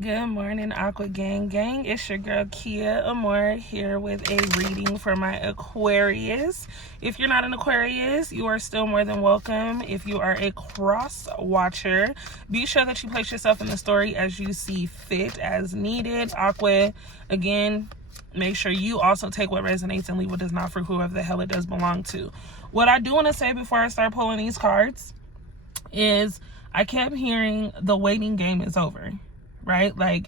Good morning, Aqua Gang. It's your girl Kia Amore here with a reading for my Aquarius. If you're not an Aquarius, you are still more than welcome. If you are a cross watcher, be sure that you place yourself in the story as you see fit, as needed. Aqua, again, make sure you also take what resonates and leave what does not for whoever the hell it does belong to. What I do want to say before I start pulling these cards is I kept hearing the waiting game is over. Right? Like,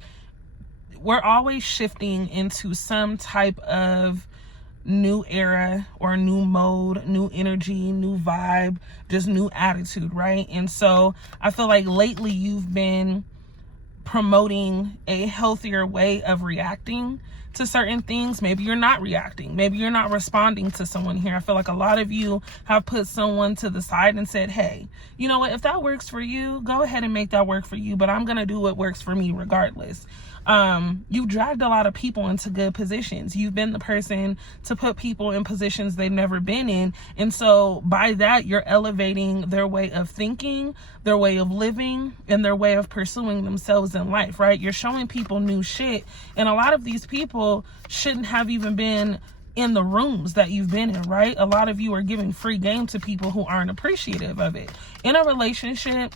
we're always shifting into some type of new era or new mode, new energy, new vibe, just new attitude, right? And so I feel like lately you've been promoting a healthier way of reacting to certain things. Maybe you're not reacting. Maybe you're not responding to someone here. I feel like a lot of you have put someone to the side and said, hey, you know what? If that works for you, go ahead and make that work for you. But I'm going to do what works for me regardless. You've dragged a lot of people into good positions. You've been the person to put people in positions they've never been in. And so by that, you're elevating their way of thinking, their way of living, and their way of pursuing themselves in life, right? You're showing people new shit. And a lot of these people shouldn't have even been in the rooms that you've been in, right? A lot of you are giving free game to people who aren't appreciative of it. In a relationship,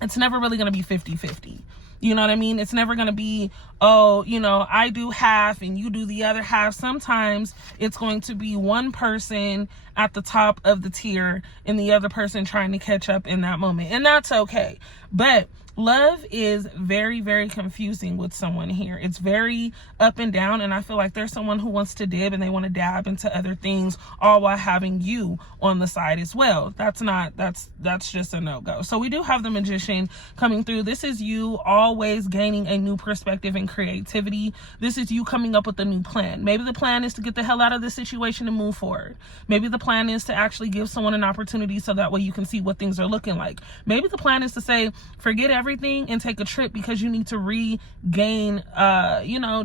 it's never really going to be 50-50. You know what I mean? It's never going to be, oh, you know, I do half and you do the other half. Sometimes it's going to be one person at the top of the tier and the other person trying to catch up in that moment. And that's okay. But love is very, very confusing with someone here. It's very up and down. And I feel like there's someone who wants to dib and they want to dab into other things, all while having you on the side as well. That's just a no-go. So we do have the Magician coming through. This is you always gaining a new perspective and creativity. This is you coming up with a new plan. Maybe the plan is to get the hell out of this situation and move forward. Maybe the plan is to actually give someone an opportunity so that way you can see what things are looking like. Maybe the plan is to say, forget everything and take a trip because you need to regain,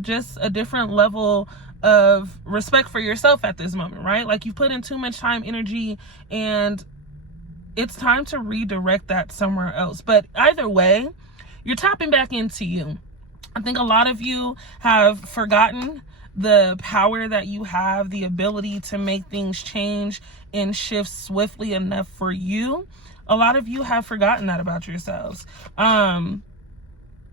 just a different level of respect for yourself at this moment, right? Like, you put in too much time, energy, and it's time to redirect that somewhere else. But either way, you're tapping back into you. I think a lot of you have forgotten the power that you have, the ability to make things change and shift swiftly enough for you. A lot of you have forgotten that about yourselves.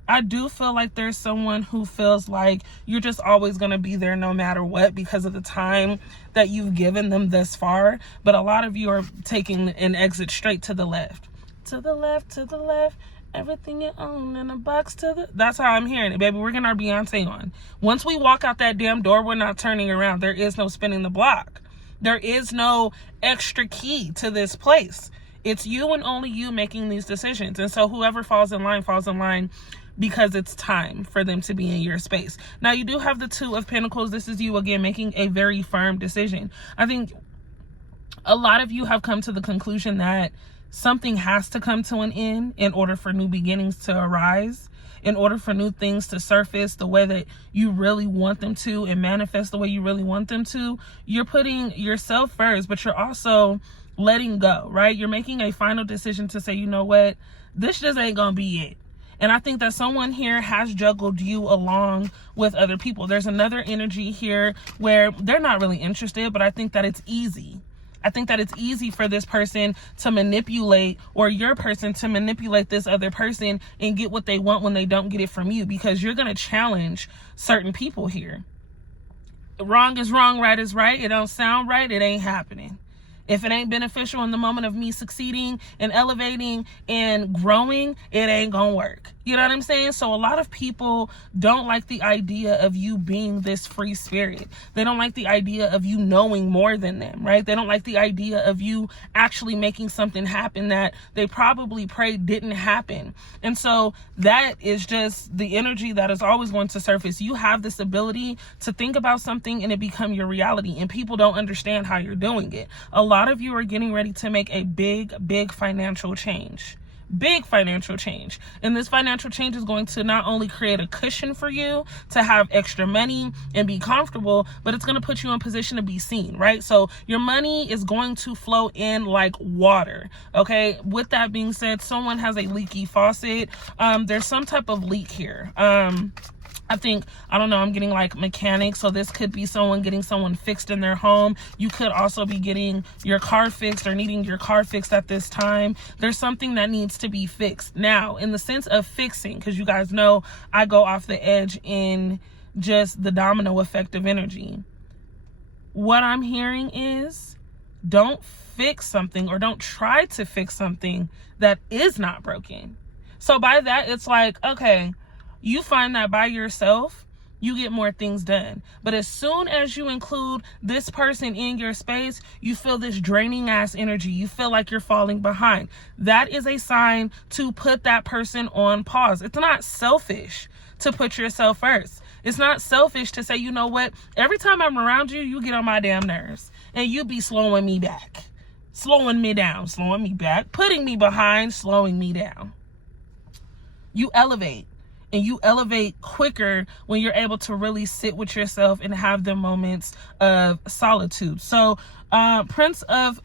I do feel like there's someone who feels like you're just always going to be there no matter what because of the time that you've given them thus far. But a lot of you are taking an exit straight to the left. To the left, to the left. Everything you own in a box to the... That's how I'm hearing it, baby. We're getting our Beyonce on. Once we walk out that damn door, we're not turning around. There is no spinning the block. There is no extra key to this place. It's you and only you making these decisions. And so whoever falls in line because it's time for them to be in your space. Now, you do have the Two of Pentacles. This is you, again, making a very firm decision. I think a lot of you have come to the conclusion that something has to come to an end in order for new beginnings to arise, in order for new things to surface the way that you really want them to and manifest the way you really want them to. You're putting yourself first, but you're also letting go, right? You're making a final decision to say, you know what, this just ain't gonna be it. And I think that someone here has juggled you along with other people. There's another energy here where they're not really interested, but I think that it's easy. I think that it's easy for this person to manipulate, or your person to manipulate this other person and get what they want when they don't get it from you, because you're going to challenge certain people here. Wrong is wrong, right is right. It don't sound right. It ain't happening. If it ain't beneficial in the moment of me succeeding and elevating and growing, it ain't gonna work. You know what I'm saying? So a lot of people don't like the idea of you being this free spirit. They don't like the idea of you knowing more than them, right? They don't like the idea of you actually making something happen that they probably prayed didn't happen. And so that is just the energy that is always going to surface. You have this ability to think about something and it become your reality, and people don't understand how you're doing it. A lot of you are getting ready to make a big financial change. big financial change. And this financial change is going to not only create a cushion for you to have extra money and be comfortable, but it's going to put you in position to be seen, right? So your money is going to flow in like water, okay? With that being said, someone has a leaky faucet. There's some type of leak here. I think, I don't know, I'm getting like mechanics. So this could be someone getting someone fixed in their home. You could also be getting your car fixed or needing your car fixed at this time. There's something that needs to be fixed. Now, in the sense of fixing, because you guys know I go off the edge in just the domino effect of energy. What I'm hearing is don't fix something or don't try to fix something that is not broken. So by that, it's like, okay, you find that by yourself, you get more things done. But as soon as you include this person in your space, you feel this draining ass energy. You feel like you're falling behind. That is a sign to put that person on pause. It's not selfish to put yourself first. It's not selfish to say, you know what? Every time I'm around you, you get on my damn nerves and you be slowing me back, slowing me down, slowing me back, putting me behind, slowing me down. You elevate. And you elevate quicker when you're able to really sit with yourself and have the moments of solitude. So, Prince of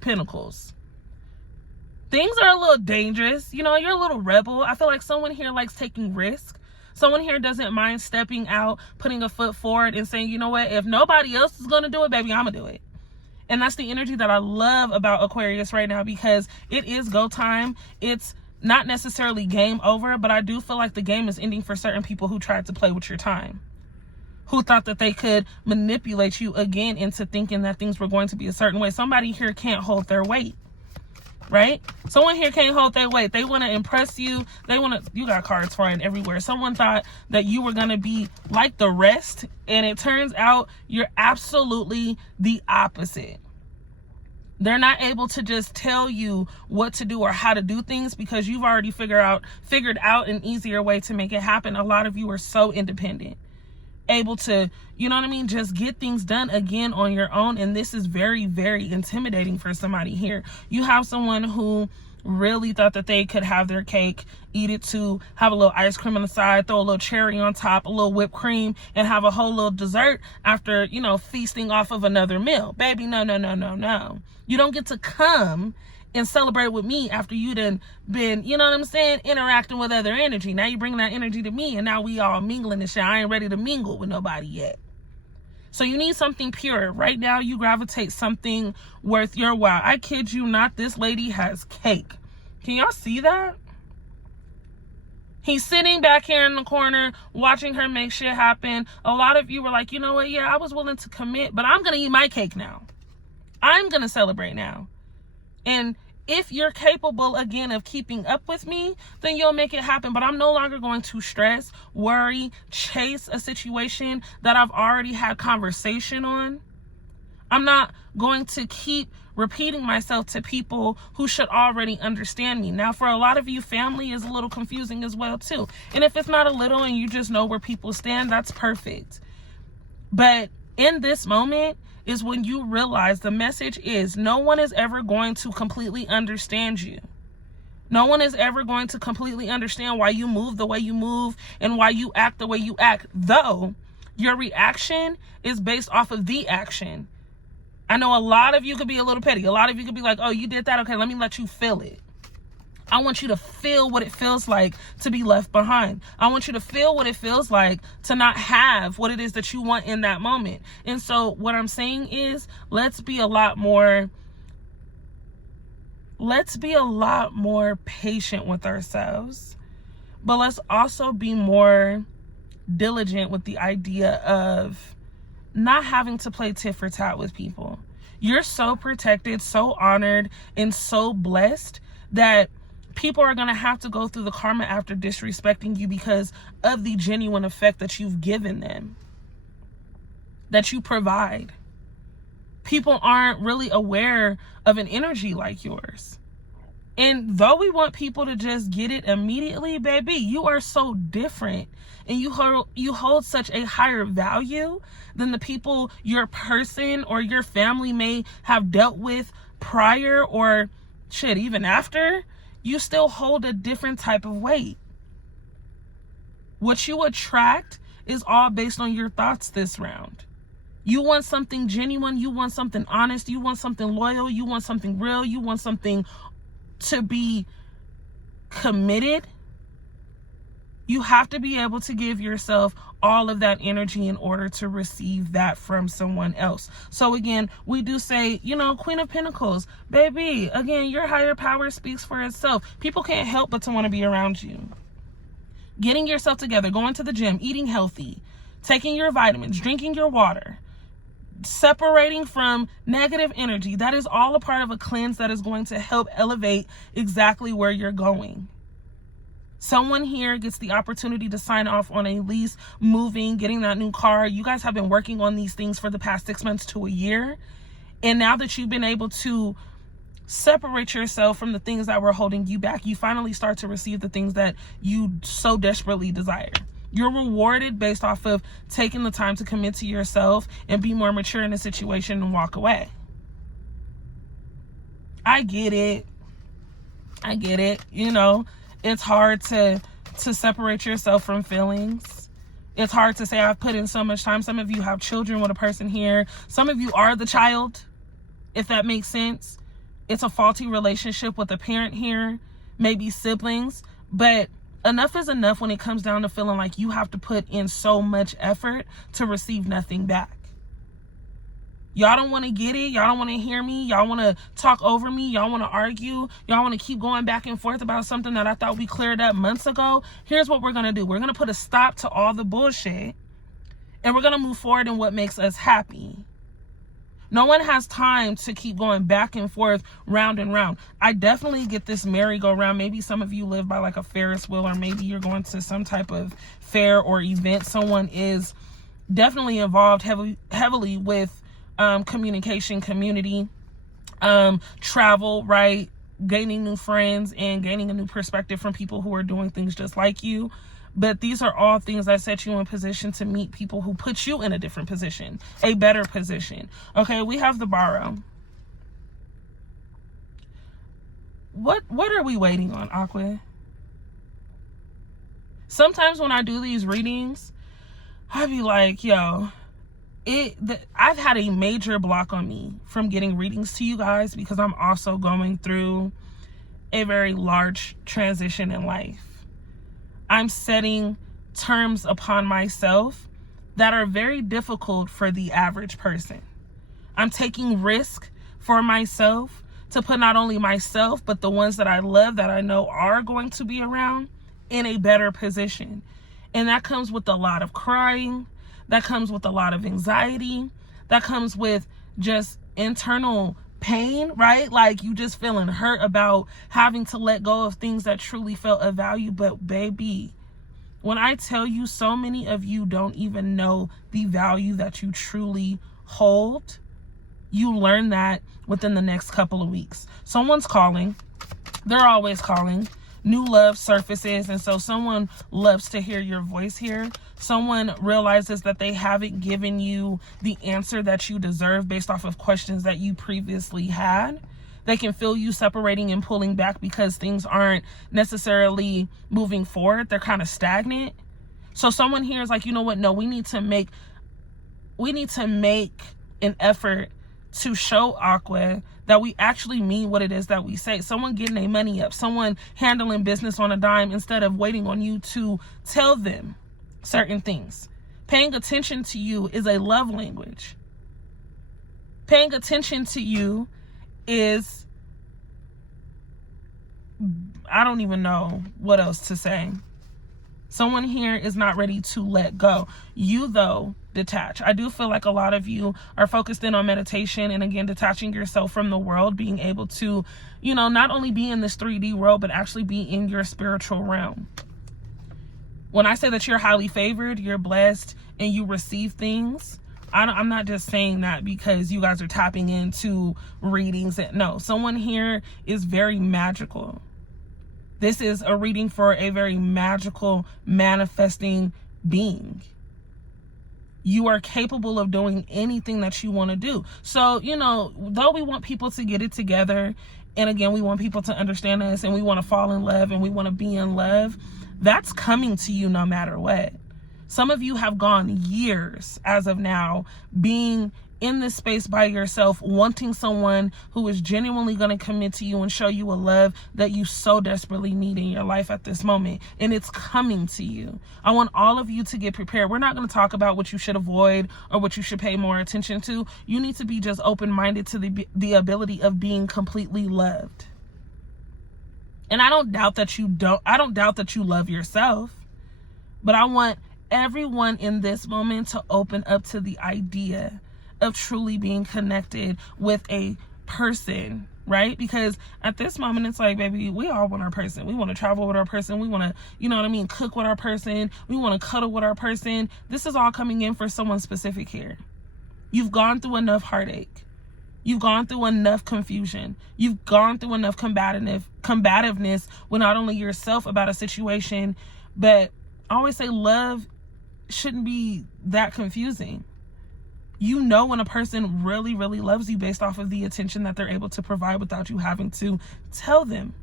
Pentacles. Things are a little dangerous. You know, you're a little rebel. I feel like someone here likes taking risks. Someone here doesn't mind stepping out, putting a foot forward and saying, you know what, if nobody else is going to do it, baby, I'm going to do it. And that's the energy that I love about Aquarius right now, because it is go time. It's not necessarily game over, but I do feel like the game is ending for certain people who tried to play with your time, who thought that they could manipulate you again into thinking that things were going to be a certain way. Somebody here can't hold their weight, right? Someone here can't hold their weight. They want to impress you. You got cards flying everywhere. Someone thought that you were going to be like the rest, and it turns out you're absolutely the opposite. They're not able to just tell you what to do or how to do things because you've already figured out an easier way to make it happen. A lot of you are so independent, able to, you know what I mean, just get things done again on your own. And this is very, very intimidating for somebody here. You have someone who really thought that they could have their cake, eat it too, have a little ice cream on the side, throw a little cherry on top, a little whipped cream, and have a whole little dessert after, you know, feasting off of another meal. Baby, no. You don't get to come and celebrate with me after you done been, you know what I'm saying, interacting with other energy. Now you bring that energy to me, and now we all mingling and shit. I ain't ready to mingle with nobody yet. So you need something pure. Right now, you gravitate something worth your while. I kid you not, this lady has cake. Can y'all see that? He's sitting back here in the corner watching her make shit happen. A lot of you were like, you know what? Yeah, I was willing to commit, but I'm going to eat my cake now. I'm going to celebrate now. And if you're capable, again, of keeping up with me, then you'll make it happen. But I'm no longer going to stress, worry, chase a situation that I've already had conversation on. I'm not going to keep repeating myself to people who should already understand me. Now, for a lot of you, family is a little confusing as well, too. And if it's not a little and you just know where people stand, that's perfect. But in this moment is when you realize the message is no one is ever going to completely understand you. No one is ever going to completely understand why you move the way you move and why you act the way you act, though your reaction is based off of the action. I know a lot of you could be a little petty. A lot of you could be like, oh, you did that? Okay, let me let you feel it. I want you to feel what it feels like to be left behind. I want you to feel what it feels like to not have what it is that you want in that moment. And so what I'm saying is, let's be a lot more patient with ourselves. But let's also be more diligent with the idea of not having to play tit for tat with people. You're so protected, so honored, and so blessed that people are going to have to go through the karma after disrespecting you because of the genuine effect that you've given them, that you provide. People aren't really aware of an energy like yours. And though we want people to just get it immediately, baby, you are so different. And you hold such a higher value than the people your person or your family may have dealt with prior, or shit, even after, you still hold a different type of weight. What you attract is all based on your thoughts this round. You want something genuine, you want something honest, you want something loyal, you want something real, you want something to be committed. You have to be able to give yourself all of that energy in order to receive that from someone else. So again, we do say, Queen of Pentacles, baby, again, your higher power speaks for itself. People can't help but to want to be around you. Getting yourself together, going to the gym, eating healthy, taking your vitamins, drinking your water, separating from negative energy. That is all a part of a cleanse that is going to help elevate exactly where you're going. Someone here gets the opportunity to sign off on a lease, moving, getting that new car. You guys have been working on these things for the past 6 months to a year. And now that you've been able to separate yourself from the things that were holding you back, you finally start to receive the things that you so desperately desire. You're rewarded based off of taking the time to commit to yourself and be more mature in a situation and walk away. I get it. It's hard to separate yourself from feelings. It's hard to say I've put in so much time. Some of you have children with a person here. Some of you are the child, if that makes sense. It's a faulty relationship with a parent here, maybe siblings, but enough is enough when it comes down to feeling like you have to put in so much effort to receive nothing back. Y'all don't want to get it. Y'all don't want to hear me. Y'all want to talk over me. Y'all want to argue. Y'all want to keep going back and forth about something that I thought we cleared up months ago. Here's what we're going to do. We're going to put a stop to all the bullshit, and we're going to move forward in what makes us happy. No one has time to keep going back and forth, round and round. I definitely get this merry-go-round. Maybe some of you live by like a Ferris wheel, or maybe you're going to some type of fair or event. Someone is definitely involved heavily with communication, community, travel, right? Gaining new friends and gaining a new perspective from people who are doing things just like you. But these are all things that set you in position to meet people who put you in a different position, a better position. Okay, we have the Borrow. What are we waiting on, Aqua? Sometimes when I do these readings, I be like, yo, I've had a major block on me from getting readings to you guys because I'm also going through a very large transition in life. I'm setting terms upon myself that are very difficult for the average person. I'm taking risk for myself to put not only myself, but the ones that I love, that I know are going to be around, in a better position. And that comes with a lot of crying. That comes with a lot of anxiety. That comes with just internal pain, right? Like you just feeling hurt about having to let go of things that truly felt of value. But baby, when I tell you, so many of you don't even know the value that you truly hold. You learn that within the next couple of weeks. Someone's calling. They're always calling. New love surfaces, and so someone loves to hear your voice here. Someone realizes that they haven't given you the answer that you deserve based off of questions that you previously had. They can feel you separating and pulling back because things aren't necessarily moving forward. They're kind of stagnant. So someone here is like, you know what? No, we need to make an effort to show Aqua that we actually mean what it is that we say. Someone getting their money up, someone handling business on a dime instead of waiting on you to tell them certain things. Paying attention to you is a love language. Paying attention to you is, I don't even know what else to say. Someone here is not ready to let go. You, though, detach. I do feel like a lot of you are focused in on meditation and, again, detaching yourself from the world, being able to, not only be in this 3D world, but actually be in your spiritual realm. When I say that you're highly favored, you're blessed, and you receive things, I'm not just saying that because you guys are tapping into readings. No, someone here is very magical. This is a reading for a very magical, manifesting being. You are capable of doing anything that you want to do. So, though we want people to get it together And again, we want people to understand us, and we want to fall in love, and we want to be in love. That's coming to you no matter what. Some of you have gone years as of now being in this space by yourself, wanting someone who is genuinely going to commit to you and show you a love that you so desperately need in your life at this moment. And it's coming to you. I want all of you to get prepared. We're not going to talk about what you should avoid or what you should pay more attention to. You need to be just open-minded to the ability of being completely loved. And I don't doubt that you love yourself, but I want everyone in this moment to open up to the idea of truly being connected with a person, right? Because at this moment, it's like, baby, we all want our person. We want to travel with our person. We want to, you know what I mean, cook with our person. We want to cuddle with our person. This is all coming in for someone specific here. You've gone through enough heartache. You've gone through enough confusion. You've gone through enough combativeness with not only yourself about a situation, but I always say love shouldn't be that confusing. You know when a person really, really loves you based off of the attention that they're able to provide without you having to tell them.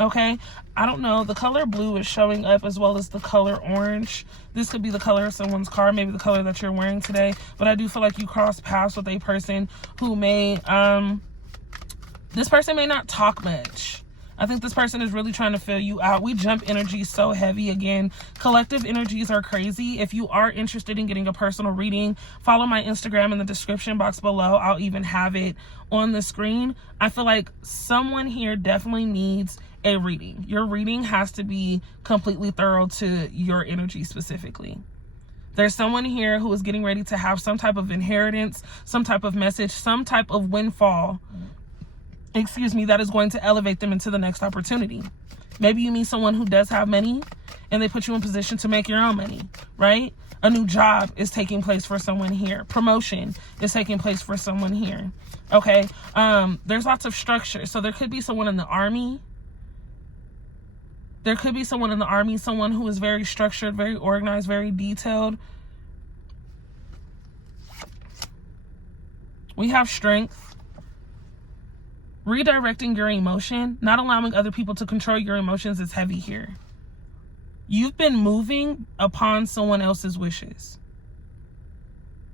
Okay? I don't know. The color blue is showing up as well as the color orange. This could be the color of someone's car, maybe the color that you're wearing today. But I do feel like you cross paths with a person who may, this person may not talk much. I think this person is really trying to fill you out. We jump energy so heavy. Again, collective energies are crazy. If you are interested in getting a personal reading, follow my Instagram in the description box below. I'll even have it on the screen. I feel like someone here definitely needs a reading. Your reading has to be completely thorough to your energy specifically. There's someone here who is getting ready to have some type of inheritance, some type of message, some type of windfall, that is going to elevate them into the next opportunity. Maybe you meet someone who does have money and they put you in position to make your own money, right? A new job is taking place for someone here. Promotion is taking place for someone here. Okay. There's lots of structure. So there could be someone in the army. There could be someone in the army, someone who is very structured, very organized, very detailed. We have strength. Redirecting your emotion, not allowing other people to control your emotions is heavy here. You've been moving upon someone else's wishes,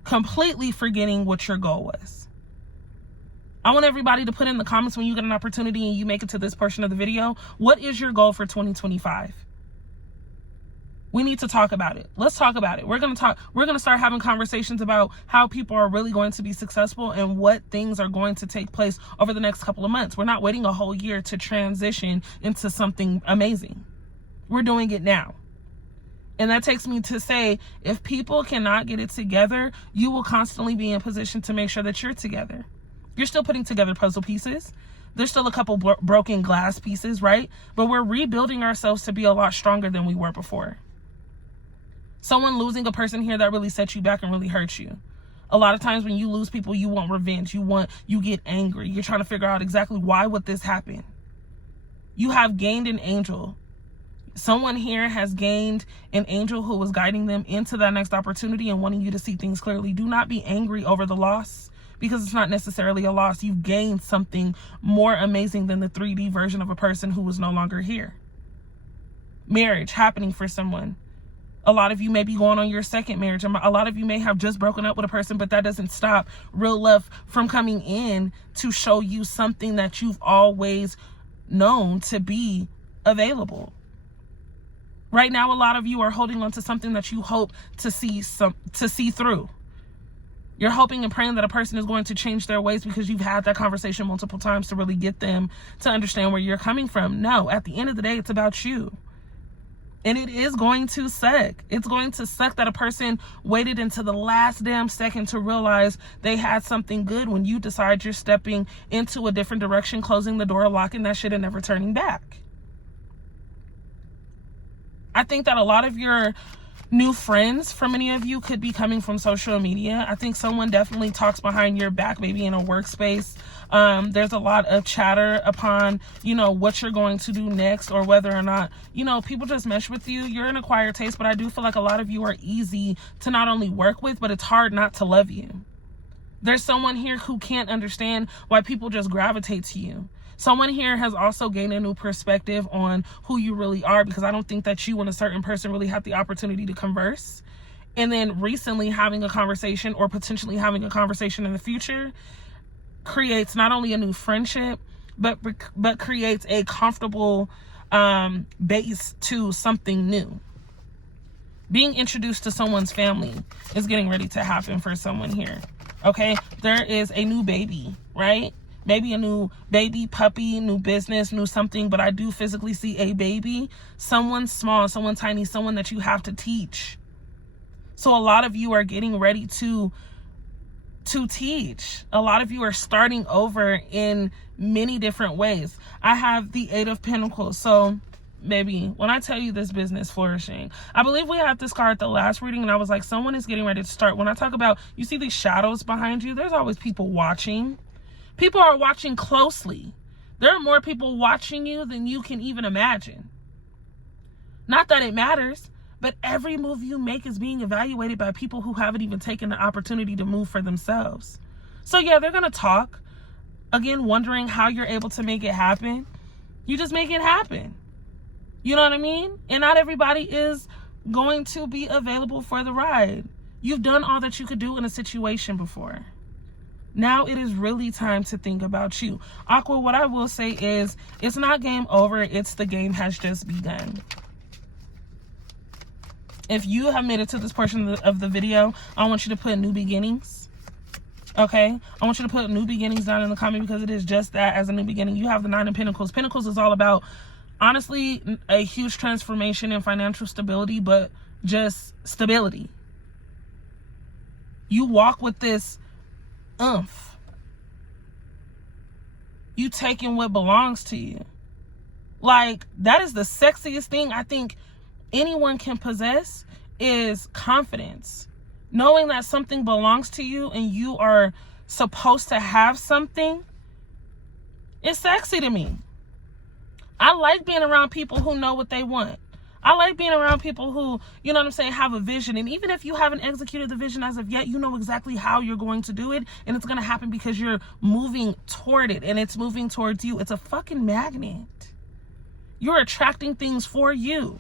completely forgetting what your goal was. I want everybody to put in the comments when you get an opportunity and you make it to this portion of the video, what is your goal for 2025? We need to talk about it. Let's talk about it. We're going to start having conversations about how people are really going to be successful and what things are going to take place over the next couple of months. We're not waiting a whole year to transition into something amazing. We're doing it now. And that takes me to say, if people cannot get it together, you will constantly be in position to make sure that you're together. You're still putting together puzzle pieces. There's still a couple broken glass pieces, right? But we're rebuilding ourselves to be a lot stronger than we were before. Someone losing a person here that really set you back and really hurt you. A lot of times when you lose people, you want revenge. You get angry. You're trying to figure out exactly why would this happen. You have gained an angel. Someone here has gained an angel who was guiding them into that next opportunity and wanting you to see things clearly. Do not be angry over the loss, because it's not necessarily a loss. You've gained something more amazing than the 3D version of a person who was no longer here. Marriage happening for someone. A lot of you may be going on your second marriage. A lot of you may have just broken up with a person, but that doesn't stop real love from coming in to show you something that you've always known to be available. Right now, a lot of you are holding on to something that you hope to see through. You're hoping and praying that a person is going to change their ways because you've had that conversation multiple times to really get them to understand where you're coming from. No, at the end of the day, it's about you. And it is going to suck. It's going to suck that a person waited until the last damn second to realize they had something good when you decide you're stepping into a different direction, closing the door, locking that shit, and never turning back. I think that a lot of your new friends for many of you could be coming from social media. I think someone definitely talks behind your back, maybe in a workspace. There's a lot of chatter upon, what you're going to do next, or whether or not, people just mesh with you. You're an acquired taste, but I do feel like a lot of you are easy to not only work with, but it's hard not to love you. There's someone here who can't understand why people just gravitate to you. Someone here has also gained a new perspective on who you really are, because I don't think that you and a certain person really had the opportunity to converse. And then recently having a conversation, or potentially having a conversation in the future, creates not only a new friendship, but creates a comfortable base to something new. Being introduced to someone's family is getting ready to happen for someone here. Okay, there is a new baby, right? Maybe a new baby, puppy, new business, new something, but I do physically see a baby, someone small, someone tiny, someone that you have to teach. So a lot of you are getting ready to teach. A lot of you are starting over in many different ways. I have the 8 of Pentacles. So baby, when I tell you this business flourishing, I believe we had this card at the last reading, and I was like, someone is getting ready to start. When I talk about, you see these shadows behind you, there's always people watching. People are watching closely. There are more people watching you than you can even imagine. Not that it matters, but every move you make is being evaluated by people who haven't even taken the opportunity to move for themselves. So yeah, they're going to talk. Again, wondering how you're able to make it happen. You just make it happen. You know what I mean? And not everybody is going to be available for the ride. You've done all that you could do in a situation before. Now it is really time to think about you. Aqua, what I will say is, it's not game over. It's the game has just begun. If you have made it to this portion of the video, I want you to put new beginnings. Okay? I want you to put new beginnings down in the comment, because it is just that, as a new beginning. You have the 9 of Pentacles. Pentacles is all about, honestly, a huge transformation in financial stability, but just stability. You walk with this oomph. You taking what belongs to you. Like, that is the sexiest thing I think anyone can possess, is confidence. Knowing that something belongs to you and you are supposed to have something is sexy to me. I like being around people who know what they want. I like being around people who, you know what I'm saying, have a vision. And even if you haven't executed the vision as of yet, you know exactly how you're going to do it. And it's going to happen because you're moving toward it, and it's moving towards you. It's a fucking magnet. You're attracting things for you.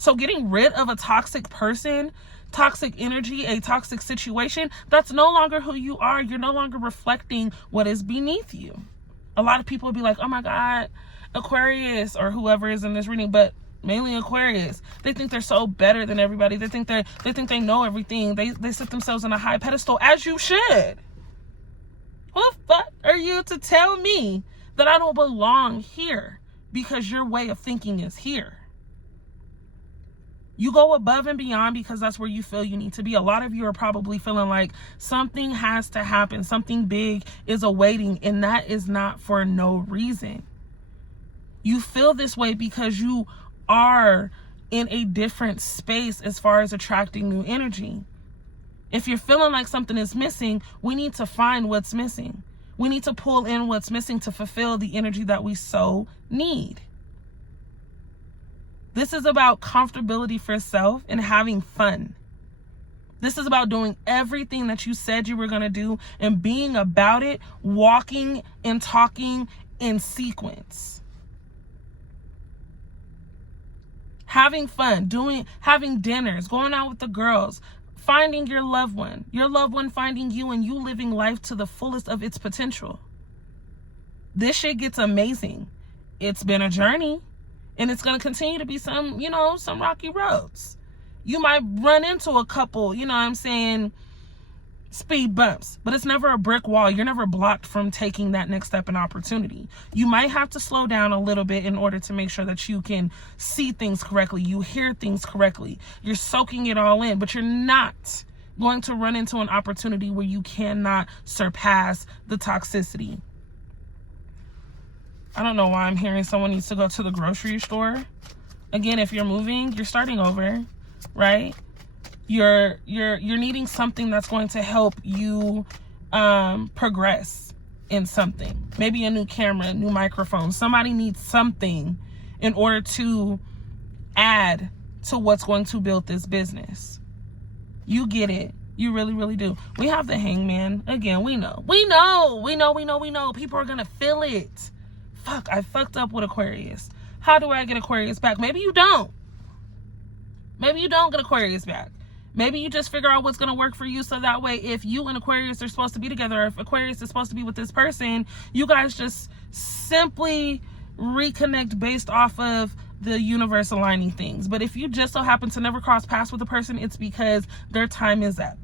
So getting rid of a toxic person, toxic energy, a toxic situation, that's no longer who you are. You're no longer reflecting what is beneath you. A lot of people will be like, oh my God, Aquarius, or whoever is in this reading, but mainly Aquarius. They think they're so better than everybody. They think they know everything. They sit themselves on a high pedestal, as you should. Who the fuck are you to tell me that I don't belong here because your way of thinking is here? You go above and beyond because that's where you feel you need to be. A lot of you are probably feeling like something has to happen. Something big is awaiting, and that is not for no reason. You feel this way because you are in a different space as far as attracting new energy. If you're feeling like something is missing, we need to find what's missing. We need to pull in what's missing to fulfill the energy that we so need. This is about comfortability for self and having fun. This is about doing everything that you said you were going to do and being about it, walking and talking in sequence. Having fun, having dinners, going out with the girls, finding your loved one finding you, and you living life to the fullest of its potential. This shit gets amazing. It's been a journey, and it's going to continue to be some rocky roads. You might run into a couple, speed bumps, but it's never a brick wall. You're never blocked from taking that next step and opportunity. You might have to slow down a little bit in order to make sure that you can see things correctly. You hear things correctly. You're soaking it all in, but you're not going to run into an opportunity where you cannot surpass the toxicity. I don't know why I'm hearing someone needs to go to the grocery store. Again, if you're moving, you're starting over, right? You're needing something that's going to help you progress in something. Maybe a new camera, a new microphone. Somebody needs something in order to add to what's going to build this business. You get it. You really, really do. We have the Hangman. Again, we know. People are going to feel it. fuck, I fucked up with Aquarius. How do I get Aquarius back? Maybe you don't. Maybe you don't get Aquarius back. Maybe you just figure out what's going to work for you, so that way if you and Aquarius are supposed to be together, or if Aquarius is supposed to be with this person, you guys just simply reconnect based off of the universe aligning things. But if you just so happen to never cross paths with a person, it's because their time is up.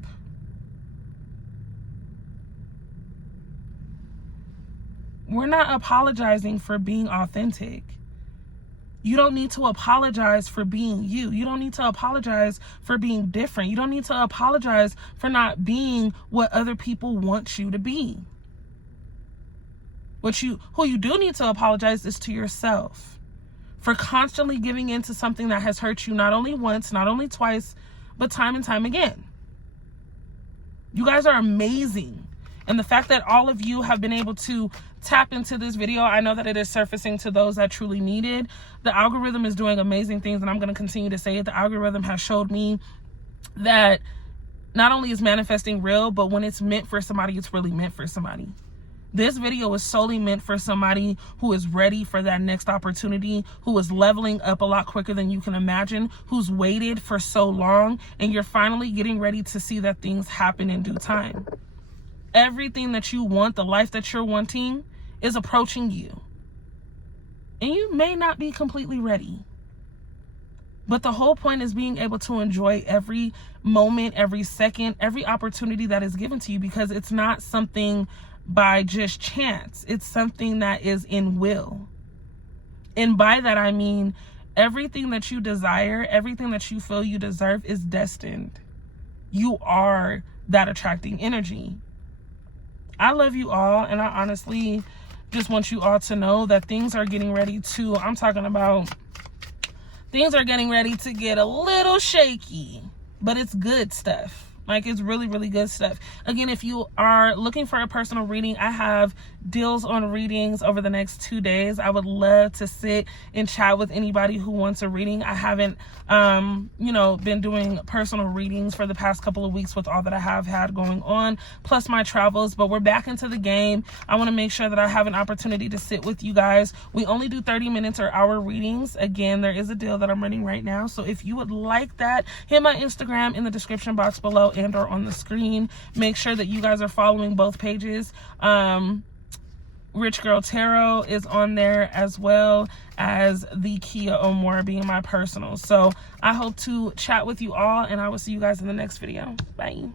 We're not apologizing for being authentic. You don't need to apologize for being you. You don't need to apologize for being different. You don't need to apologize for not being what other people want you to be. Who you do need to apologize is to yourself for constantly giving in to something that has hurt you not only once, not only twice, but time and time again. You guys are amazing. And the fact that all of you have been able to tap into this video, I know that it is surfacing to those that truly need it. The algorithm is doing amazing things, and I'm going to continue to say it. The algorithm has showed me that not only is manifesting real, but when it's meant for somebody, it's really meant for somebody. This video is solely meant for somebody who is ready for that next opportunity, who is leveling up a lot quicker than you can imagine, who's waited for so long, and you're finally getting ready to see that things happen in due time. Everything that you want, the life that you're wanting, is approaching you. And you may not be completely ready. But the whole point is being able to enjoy every moment, every second, every opportunity that is given to you, because it's not something by just chance. It's something that is in will. And by that, I mean everything that you desire, everything that you feel you deserve is destined. You are that attracting energy. I love you all, and I honestly just want you all to know that things are getting ready to, things are getting ready to get a little shaky, but it's good stuff. Like, it's really, really good stuff. Again, if you are looking for a personal reading, I have deals on readings over the next 2 days. I would love to sit and chat with anybody who wants a reading. I haven't, been doing personal readings for the past couple of weeks with all that I have had going on, plus my travels, but we're back into the game. I want to make sure that I have an opportunity to sit with you guys. We only do 30 minutes or hour readings. Again, there is a deal that I'm running right now. So if you would like that, hit my Instagram in the description box below and or on the screen. Make sure that you guys are following both pages. Rich Girl Tarot is on there, as well as the Kia Omore being my personal. So I hope to chat with you all, and I will see you guys in the next video. Bye.